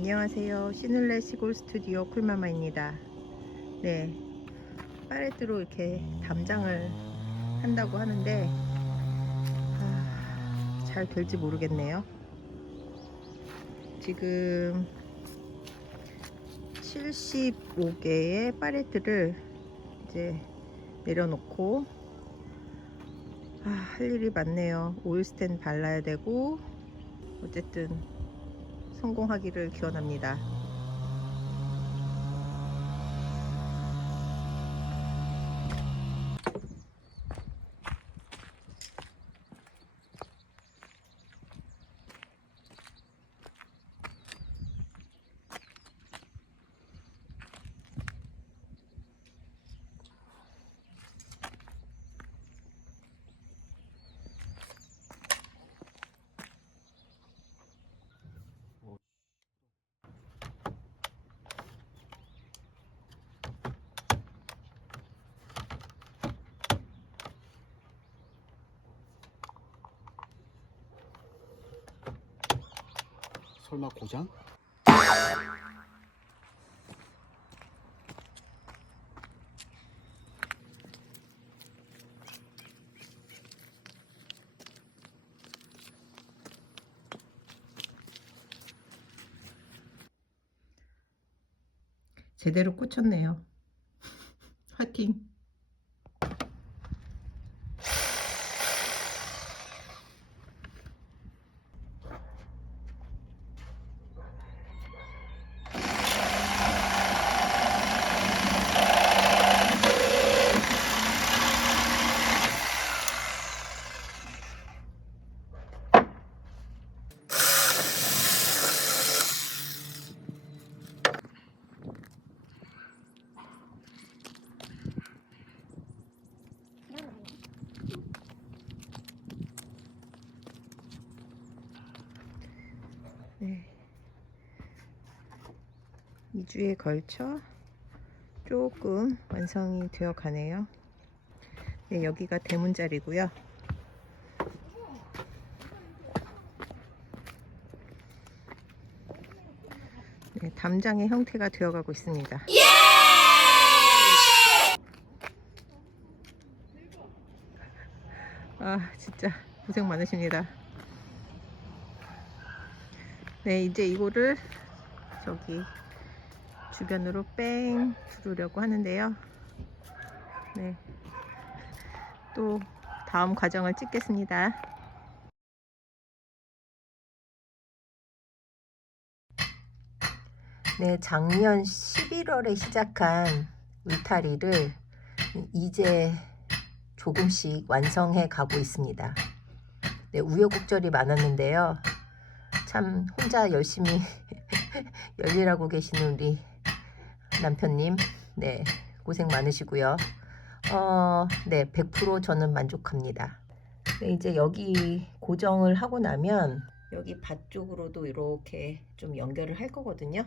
안녕하세요. 시눌레 시골 스튜디오 쿨마마입니다. 네. 파레트로 이렇게 담장을 한다고 하는데, 아, 잘 될지 모르겠네요. 지금 75개의 파레트를 이제 내려놓고, 아, 할 일이 많네요. 오일 스텐 발라야 되고, 어쨌든 성공하기를 기원합니다. 설마 고장? 제대로 꽂혔네요. 화팅! 2주에 걸쳐 조금 완성이 되어 가네요. 네, 여기가 대문자리고요. 네, 담장의 형태가 되어 가고 있습니다. 아, 진짜 고생 많으십니다. 네, 이제 이거를 저기 주변으로 뺑 두르려고 하는데요. 네. 또 다음 과정을 찍겠습니다. 네, 작년 11월에 시작한 울타리를 이제 조금씩 완성해 가고 있습니다. 네, 우여곡절이 많았는데요. 참 혼자 열심히 열일하고 계시는 우리 남편님, 네, 고생 많으시고요. 어, 네, 100% 저는 만족합니다. 네, 이제 여기 고정을 하고 나면 여기 밭 쪽으로도 이렇게 좀 연결을 할 거거든요.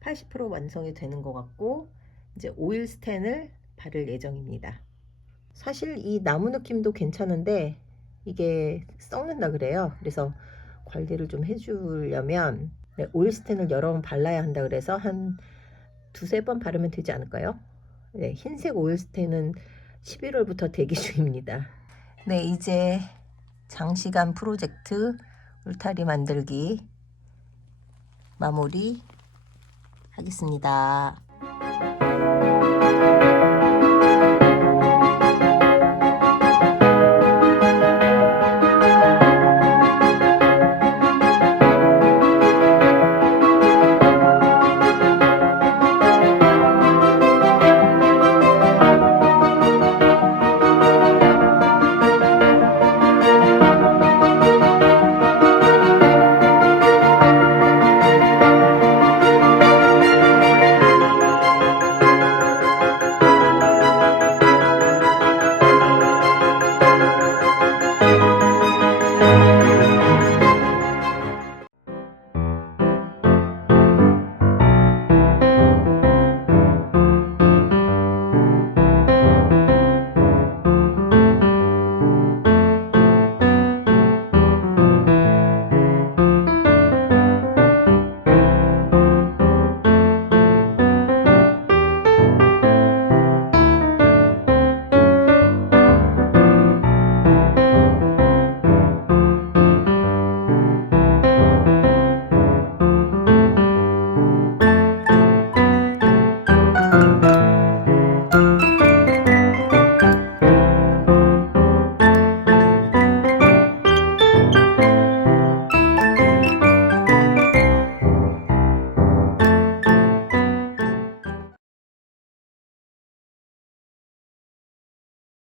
80% 완성이 되는 것 같고 이제 오일 스텐을 바를 예정입니다. 사실 이 나무 느낌도 괜찮은데 이게 썩는다 그래요. 그래서 관리를 좀 해주려면 네, 오일 스텐을 여러 번 발라야 한다 그래서 한 두세 번 바르면 되지 않을까요? 네, 흰색 오일 스텐은 11월부터 대기 중입니다. 네, 이제 장시간 프로젝트 울타리 만들기 마무리 하겠습니다.